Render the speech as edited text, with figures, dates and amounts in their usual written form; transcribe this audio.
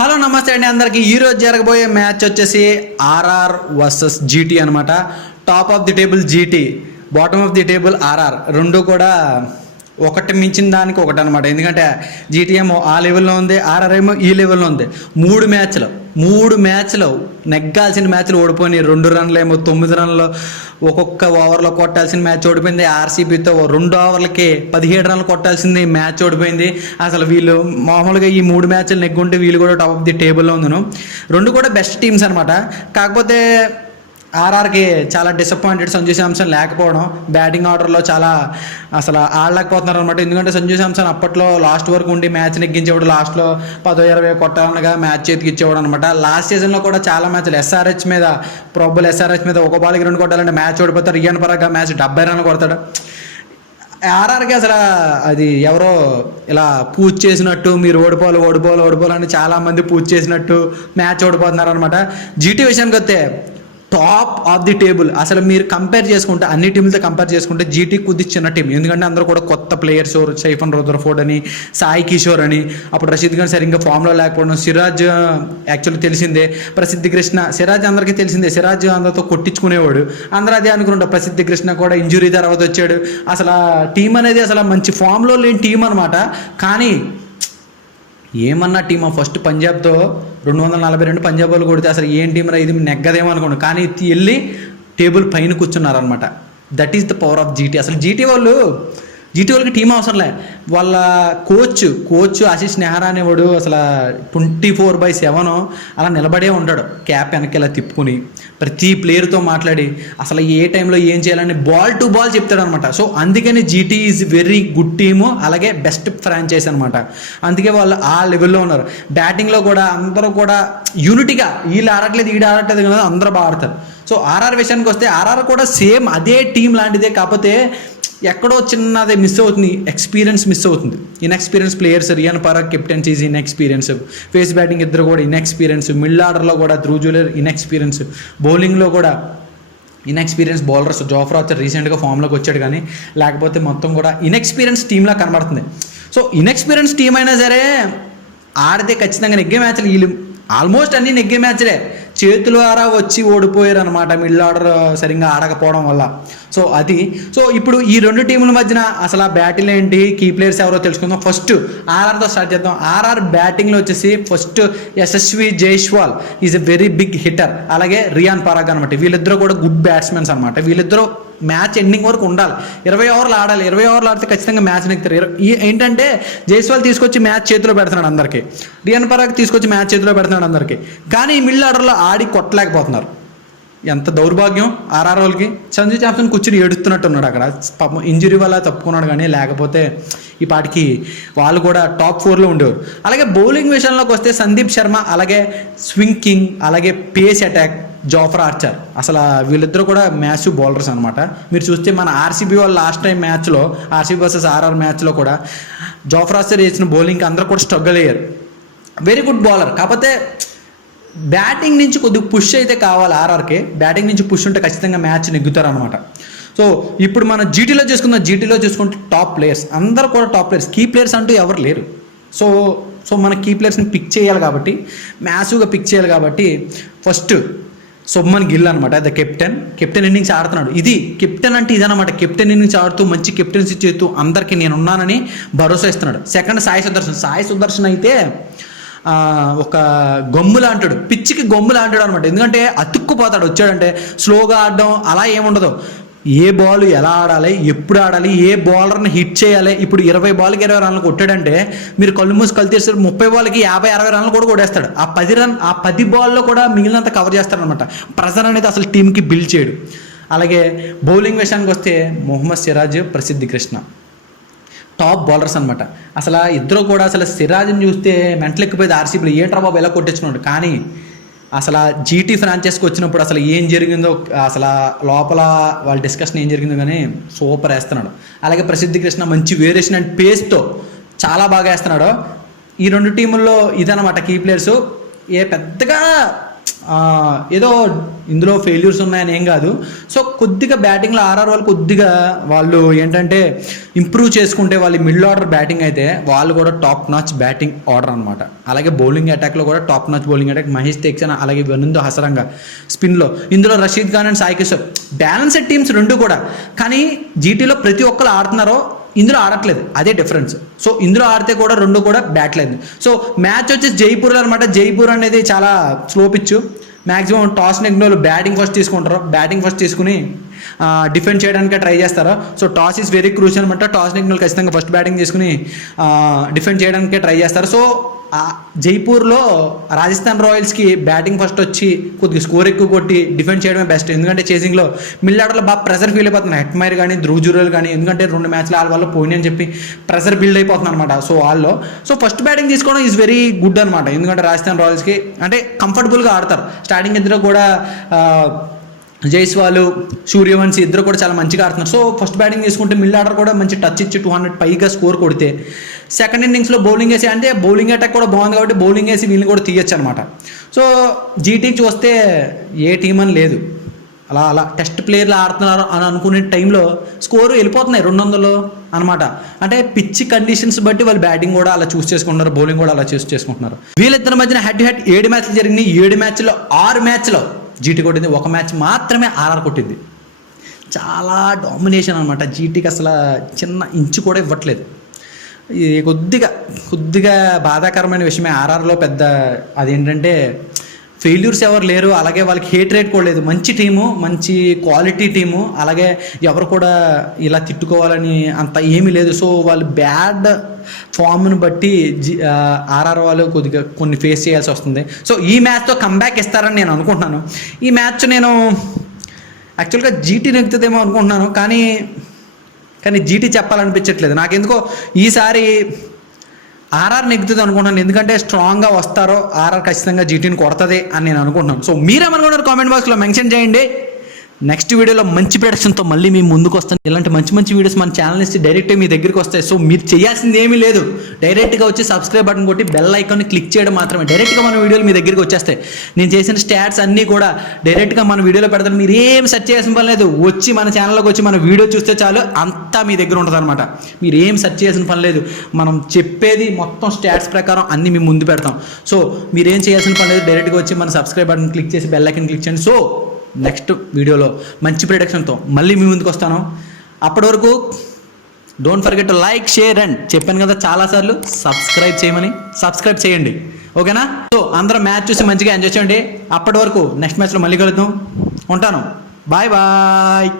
Hello నమస్తే అండి అందరికి. ఈరోజు జరగబోయే మ్యాచ్ వచ్చేసి ఆర్ఆర్ వర్సెస్ జీటీ అనమాట. Top of the table GT, bottom of the table RR. రెండు కూడా ఒకటి మించిన దానికి ఒకటి అనమాట. ఎందుకంటే జీటీ ఏమో ఆ లెవెల్లో ఉంది, ఆర్ఆర్ ఏమో ఈ లెవెల్లో ఉంది. మూడు మ్యాచ్లు నెగ్గాల్సిన మ్యాచ్లు ఓడిపోయినాయి. 2 రన్లు ఏమో 9 రన్లు ఒక్కొక్క ఓవర్లో కొట్టాల్సిన మ్యాచ్ ఓడిపోయింది. ఆర్సీబీతో 2 ఓవర్లకి 17 రన్లు కొట్టాల్సింది మ్యాచ్ ఓడిపోయింది. అసలు వీళ్ళు మామూలుగా ఈ 3 మ్యాచ్లు నెగ్గుంటే వీళ్ళు కూడా టాప్ ఆఫ్ ది టేబుల్లో ఉందను. రెండు కూడా బెస్ట్ టీమ్స్ అనమాట. కాకపోతే ఆర్ఆర్కి చాలా డిసప్పాయింటెడ్ సంజు శాంసన్ లేకపోవడం. బ్యాటింగ్ ఆర్డర్లో చాలా అసలు ఆడలేకపోతున్నారు అనమాట. ఎందుకంటే సంజు శాంసన్ అప్పట్లో లాస్ట్ వరకు ఉండి మ్యాచ్ నెగ్గించేవాడు. లాస్ట్లో 10-20 కొట్టాలనగా మ్యాచ్ చేతికి ఇచ్చేవాడు అనమాట. లాస్ట్ సీజన్లో కూడా చాలా మ్యాచ్లు ఎస్ఆర్హెచ్ మీద ఒక బాల్కి 2 కొట్టాలంటే మ్యాచ్ ఓడిపోతారు. రియాన్ పరాగ్ మ్యాచ్ 70 రన్లు కొడతాడు. ఆర్ఆర్కి అసలు అది ఎవరో ఇలా పూజ చేసినట్టు, మీరు ఓడిపోవాలని చాలామంది పూజ చేసినట్టు మ్యాచ్ ఓడిపోతున్నారు అనమాట. జీటీ విషయానికి వస్తే టాప్ ఆఫ్ ది టేబుల్. అసలు మీరు కంపేర్ చేసుకుంటే అన్ని టీంలతో కంపేర్ చేసుకుంటే జీటీ కొద్ది చిన్న టీం. ఎందుకంటే అందరూ కూడా కొత్త ప్లేయర్స్, సైఫన్ రదర్ఫోర్డ్ అని, సాయి కిషోర్ అని, అప్పుడు రషీద్ ఖాన్ సరిగ్గా ఫామ్లో లేకపోవడం, సిరాజ్ యాక్చువల్లీ తెలిసిందే, ప్రసిద్ధి కృష్ణ. సిరాజ్ అందరికీ తెలిసిందే, సిరాజ్ అందరితో కొట్టించుకునేవాడు. అందరూ అదే అనుకుంటారు. ప్రసిద్ధి కృష్ణ కూడా ఇంజురీ తర్వాత వచ్చాడు. అసలు టీం అనేది అసలు మంచి ఫామ్లో లేని టీం అనమాట. కానీ ఏమన్నా టీమా ఫస్ట్ పంజాబ్తో 242 పంజాబ్ వాళ్ళు కొడితే అసలు ఏం టీం రా ఇది, నెగ్గదేమో అనుకోండి. కానీ వెళ్ళి టేబుల్ పైన కూర్చున్నారనమాట. That is the power of GT. అసలు జీటీ వాళ్ళకి టీం అవసరంలే. వాళ్ళ కోచ్ ఆశీష్ నెహ్రా అనేవాడు అసలు 24/7 అలా నిలబడే ఉంటాడు. క్యాప్ వెనక్కి ఇలా తిప్పుకుని ప్రతి ప్లేయర్తో మాట్లాడి అసలు ఏ టైంలో ఏం చేయాలని బాల్ టు బాల్ చెప్తాడు అనమాట. సో అందుకని GT is very good team, అలాగే బెస్ట్ ఫ్రాంచైజ్ అనమాట. అందుకే వాళ్ళు ఆ లెవెల్లో ఉన్నారు. బ్యాటింగ్లో కూడా అందరూ కూడా యూనిటీగా, వీళ్ళు ఆడట్లేదు కదా, అందరూ బాగా ఆడతారు. సో ఆర్ఆర్ విషయానికి వస్తే ఆర్ఆర్ కూడా సేమ్ అదే టీం లాంటిదే. కాకపోతే ఎక్కడో చిన్నది మిస్ అవుతుంది, ఎక్స్పీరియన్స్ మిస్ అవుతుంది. Inexperience players, Riyan Parag captaincy is inexperience, face batting ఇద్దరు కూడా ఇన్ఎక్స్పీరియన్స్, మిడిల్ ఆర్డర్లో కూడా ధ్రువ్ జురేల్ ఇన్ఎక్స్పీరియన్స్, బౌలింగ్లో కూడా ఇన్ఎక్స్పీరియన్స్ బౌలర్స్. జోఫ్రా ఆర్చర్ రీసెంట్గా ఫామ్లోకి వచ్చాడు, కానీ లేకపోతే మొత్తం కూడా ఇన్ఎక్స్పీరియన్స్ టీంలా కనబడుతుంది. సో ఇన్ఎక్స్పీరియన్స్ టీం అయినా సరే ఆడితే ఖచ్చితంగా నెగ్గే మ్యాచ్లు, వీళ్ళు ఆల్మోస్ట్ అన్ని నెగ్గే మ్యాచ్లే. చేతుల ద్వారా వచ్చి ఓడిపోయారు అనమాట మిడిల్ ఆర్డర్ సరిగ్గా ఆడకపోవడం వల్ల. సో ఇప్పుడు ఈ 2 టీముల మధ్యన అసలు ఆ బ్యాటింగ్ ఏంటి, కీ ప్లేయర్స్ ఎవరో తెలుసుకుందాం. ఫస్ట్ ఆర్ఆర్తో స్టార్ట్ చేద్దాం. ఆర్ఆర్ బ్యాటింగ్లో వచ్చేసి first Yashasvi Jaiswal is a very big hitter, అలాగే రియాన్ పరాగ్ అనమాట. వీళ్ళిద్దరూ కూడా గుడ్ బ్యాట్స్మెన్స్ అనమాట. వీళ్ళిద్దరూ మ్యాచ్ ఎండింగ్ వరకు ఉండాలి. 20 ఓవర్లు ఆడాలి. 20 ఓవర్లు ఆడితే ఖచ్చితంగా మ్యాచ్ నెక్కుతారు. ఏంటంటే జైస్వాల్ తీసుకొచ్చి మ్యాచ్ చేతిలో పెడుతున్నాడు అందరికీ, రియాన్ పరాగ్ తీసుకొచ్చి మ్యాచ్ చేతిలో పెడుతున్నాడు అందరికీ. కానీ మిడిల్ ఆర్డర్లో ఆడి కొట్టలేకపోతున్నారు. ఎంత దౌర్భాగ్యం ఆర్ఆర్ వాళ్ళకి. సంజు శాంసన్ కూర్చుని ఏడుస్తున్నట్టు ఉన్నాడు అక్కడ. పాపం ఇంజురీ వల్ల తప్పుకున్నాడు, కానీ లేకపోతే ఈ పాటికి వాళ్ళు కూడా టాప్ 4లో ఉండేవారు. అలాగే బౌలింగ్ విషయంలోకి వస్తే సందీప్ శర్మ, అలాగే స్వింగ్ కింగ్, అలాగే పేస్ అటాక్ జోఫ్రా ఆర్చర్. అసలు వీళ్ళిద్దరూ కూడా మ్యాసివ్ బౌలర్స్ అనమాట. మీరు చూస్తే మన ఆర్సీబీ వాళ్ళు లాస్ట్ టైం మ్యాచ్లో, ఆర్సీబీ వర్సెస్ ఆర్ఆర్ మ్యాచ్లో కూడా జోఫ్రా ఆర్చర్ చేసిన బౌలింగ్కి అందరూ కూడా స్ట్రగుల్ అయ్యారు. Very good bowler. కాకపోతే బ్యాటింగ్ నుంచి కొద్దిగా పుష్ అయితే కావాలి ఆర్ఆర్కి. బ్యాటింగ్ నుంచి పుష్ ఉంటే ఖచ్చితంగా మ్యాచ్ నెగ్గుతారు అనమాట. సో ఇప్పుడు మనం జీటీలో చూసుకుంటే టాప్ ప్లేయర్స్ అందరూ కూడా టాప్ ప్లేయర్స్. కీ ప్లేయర్స్ అంటూ ఎవరు లేరు. సో మన కీ ప్లేయర్స్ని పిక్ చేయాలి కాబట్టి, మ్యాసివ్గా పిక్ చేయాలి కాబట్టి ఫస్ట్ శుభ్మన్ గిల్ అనమాట. ద కెప్టెన్ ఇన్నింగ్స్ ఆడుతున్నాడు. ఇది కెప్టెన్ అంటే ఇదనమాట. కెప్టెన్ ఇన్నింగ్స్ ఆడుతూ మంచి కెప్టెన్సీ చేస్తూ అందరికీ నేనున్నానని భరోసా ఇస్తున్నాడు. సెకండ్ సాయి సుదర్శన్ అయితే ఒక గమ్ములా అంటాడు, పిచ్చికి గమ్ములా అంటాడు అనమాట. ఎందుకంటే అతుక్కుపోతాడు. వచ్చాడంటే స్లోగా ఆడడం అలా ఏముండదు. ఏ బాల్ ఎలా ఆడాలి, ఎప్పుడు ఆడాలి, ఏ బౌలర్ని హిట్ చేయాలి. ఇప్పుడు 20 బాల్కి 20 రన్లు కొట్టాడంటే మీరు కళ్ళు మూసి కళ్ళు తీస్తారు, 30 బాల్కి 50-60 రన్లు కూడా కొట్టేస్తాడు. ఆ 10 బాల్లో కూడా మిగిలినంత కవర్ చేస్తాడనమాట. ప్రెజర్ అనేది అసలు టీంకి బిల్డ్ చేయడు. అలాగే బౌలింగ్ విషయానికి వస్తే మొహమ్మద్ సిరాజ్, ప్రసిద్ధి కృష్ణ టాప్ బౌలర్స్ అనమాట. అసలు ఇద్దరు కూడా అసలు సిరాజ్ని చూస్తే మెంటల్ ఎక్కిపోయింది ఆర్సీబీలో. ఏంట్రా బాబు ఎలా కొట్టించుకున్నాడు. కానీ అసలు జీటీ ఫ్రాంచైజ్కి వచ్చినప్పుడు అసలు ఏం జరిగిందో, అసలు లోపల వాళ్ళ డిస్కషన్ ఏం జరిగిందో కానీ సూపర్ వేస్తున్నాడు. అలాగే ప్రసిద్ధి కృష్ణ మంచి వేరియేషన్ అండ్ పేస్తో చాలా బాగా వేస్తున్నాడు. ఈ 2 టీముల్లో ఇదనమాట కీ ప్లేయర్స్. పెద్దగా ఏదో ఇందులో ఫెయిల్యూర్స్ ఉన్నాయని ఏం కాదు. సో కొద్దిగా బ్యాటింగ్లో ఆర్ఆర్ వాళ్ళు కొద్దిగా వాళ్ళు ఏంటంటే ఇంప్రూవ్ చేసుకుంటే వాళ్ళు మిడిల్ ఆర్డర్ బ్యాటింగ్ అయితే వాళ్ళు కూడా టాప్ నాచ్ బ్యాటింగ్ ఆర్డర్ అనమాట. అలాగే బౌలింగ్ అటాక్లో కూడా top notch bowling attack Maheesh Theekshana అలాగే వనిందో హసరంగా స్పిన్లో, ఇందులో Rashid Khan and Sai Kishore balanced teams రెండు కూడా. కానీ జీటీలో ప్రతి ఒక్కరు ఆడుతున్నారో ఇందులో ఆడట్లేదు, అదే డిఫరెన్స్. సో ఇందులో ఆడితే కూడా రెండు కూడా బ్యాట్లేదు. సో మ్యాచ్ వచ్చేసి జైపూర్ అనమాట. జైపూర్ అనేది చాలా స్లో పిచ్. మ్యాక్సిమం టాస్ నెగ్నోళ్ళు బ్యాటింగ్ ఫస్ట్ తీసుకుంటారు. బ్యాటింగ్ ఫస్ట్ తీసుకుని డిఫెండ్ చేయడానికి ట్రై చేస్తారు. So toss is very crucial అనమాట. టాస్ నెగ్నోళ్ళు ఖచ్చితంగా ఫస్ట్ బ్యాటింగ్ తీసుకుని డిఫెండ్ చేయడానికి ట్రై చేస్తారు. సో జైపూర్లో రాజస్థాన్ రాయల్స్కి బ్యాటింగ్ ఫస్ట్ వచ్చి కొద్దిగా స్కోర్ ఎక్కువ కొట్టి డిఫెండ్ చేయడమే బెస్ట్. ఎందుకంటే చేసింగ్లో మిడిల్ ఆర్డర్లో బాగా ప్రెషర్ ఫీల్ అయిపోతున్నారు. హెట్మైర్ కానీ ధ్రువ్ జురేల్ కానీ, ఎందుకంటే 2 మ్యాచ్లు వాళ్ళ వల్ల పోయినాయి అని చెప్పి ప్రెషర్ బిల్డ్ అయిపోతుంది అనమాట. సో వాళ్ళు ఫస్ట్ బ్యాటింగ్ తీసుకోవడం ఈజ్ వెరీ గుడ్ అనమాట. ఎందుకంటే రాజస్థాన్ రాయల్స్కి అంటే కంఫర్టబుల్గా ఆడతారు. స్టార్టింగ్ ఇద్దరు కూడా జైస్వాల్, సూర్యవంశీ ఇద్దరు కూడా చాలా మంచిగా ఆడుతున్నారు. సో ఫస్ట్ బ్యాటింగ్ తీసుకుంటే మిడిల్ ఆర్డర్ కూడా మంచి టచ్ ఇచ్చి 200 పైగా స్కోర్ కొడితే సెకండ్ ఇన్నింగ్స్లో బౌలింగ్ వేసి అంటే బౌలింగ్ అటాక్ కూడా బాగుంది కాబట్టి బౌలింగ్ వేసి వీళ్ళని కూడా తీయచ్చు అనమాట. సో జీటీకి చూస్తే ఏ టీం అని లేదు, అలా టెస్ట్ ప్లేయర్లు ఆడుతున్నారు అని అనుకునే టైంలో స్కోరు వెళ్ళిపోతున్నాయి 200 అనమాట. అంటే పిచ్ కండిషన్స్ బట్టి వాళ్ళు బ్యాటింగ్ కూడా అలా చూస్ చేసుకుంటున్నారు, బౌలింగ్ కూడా అలా చూస్ చేసుకుంటున్నారు. వీళ్ళిద్దరి మధ్యన హెడ్ 7 మ్యాచ్లు జరిగినాయి. 7 మ్యాచ్లో 6 మ్యాచ్లో జీటీ కొట్టింది, 1 మ్యాచ్ మాత్రమే ఆర్ఆర్ కొట్టింది. చాలా డామినేషన్ అనమాట. జీటీకి అసలు చిన్న ఇంచు కూడా ఇవ్వట్లేదు. ఇది కొద్దిగా బాధాకరమైన విషయమే. ఆర్ఆర్లో పెద్ద అదేంటంటే ఫెయిల్యూర్స్ ఎవరు లేరు, అలాగే వాళ్ళకి హేట్ రేట్ కూడా లేదు. మంచి టీము, మంచి క్వాలిటీ టీము, అలాగే ఎవరు కూడా ఇలా తిట్టుకోవాలని అంత ఏమీ లేదు. సో వాళ్ళు బ్యాడ్ ఫామ్ను బట్టి ఆర్ఆర్ వాళ్ళు కొద్దిగా కొన్ని ఫేస్ చేయాల్సి వస్తుంది. సో ఈ మ్యాచ్తో కంబ్యాక్ ఇస్తారని నేను అనుకుంటున్నాను. ఈ మ్యాచ్ నేను యాక్చువల్గా జీటీ నెగ్గుతుందేమో అనుకుంటున్నాను, కానీ జీటీ చెప్పాలనిపించట్లేదు నాకెందుకో. ఈసారి ఆర్ఆర్ నెగ్గుతుంది అనుకుంటున్నాను, ఎందుకంటే స్ట్రాంగ్గా వస్తారో ఆర్ఆర్ ఖచ్చితంగా జీటీని కొడుతుంది అని నేను అనుకుంటున్నాను. సో మీరేమనుకుంటారు కామెంట్ బాక్స్లో మెన్షన్ చేయండి. నెక్స్ట్ వీడియోలో మంచి ప్రొడక్షన్తో మళ్ళీ మీ ముందుకు వస్తాను. ఇలాంటి మంచి వీడియోస్ మన ఛానల్ నుంచి డైరెక్ట్గా మీ దగ్గరికి వస్తాయి. సో మీరు చేయాల్సింది ఏమీ లేదు, డైరెక్ట్గా వచ్చి సబ్స్క్రైబ్ బటన్ కొట్టి బెల్ ఐకాన్ని క్లిక్ చేయడం మాత్రమే. డైరెక్ట్గా మన వీడియోలు మీ దగ్గరికి వచ్చేస్తాయి. నేను చేసిన స్టాట్స్ అన్నీ కూడా డైరెక్ట్గా మన వీడియోలో పెడతాను. మీరు ఏం సెర్చ్ చేయాల్సిన పని లేదు, వచ్చి మన ఛానల్లోకి వచ్చి మన వీడియో చూస్తే చాలు, అంతా మీ దగ్గర ఉంటుంది అనమాట. మీరు ఏం సెర్చ్ చేయాల్సిన పని లేదు, మనం చెప్పేది మొత్తం స్టాట్స్ ప్రకారం అన్నీ మీ ముందు పెడతాం. సో మీరేం చేయాల్సిన పని లేదు, డైరెక్ట్గా వచ్చి మన సబ్స్క్రైబ్ బటన్ క్లిక్ చేసి బెల్ ఐకాన్ క్లిక్ చేయండి. సో నెక్స్ట్ వీడియోలో మంచి ప్రొడక్షన్తో మళ్ళీ మీ ముందుకు వస్తాను. అప్పటి వరకు don't forget to like, share and చెప్పాను కదా చాలాసార్లు సబ్స్క్రైబ్ చేయమని, సబ్స్క్రైబ్ చేయండి. ఓకేనా? సో అందరం మ్యాచ్ చూసి మంచిగా ఎంజాయ్ చేయండి. అప్పటి వరకు నెక్స్ట్ మ్యాచ్లో మళ్ళీ కలుద్దాం. ఉంటాను. Bye bye.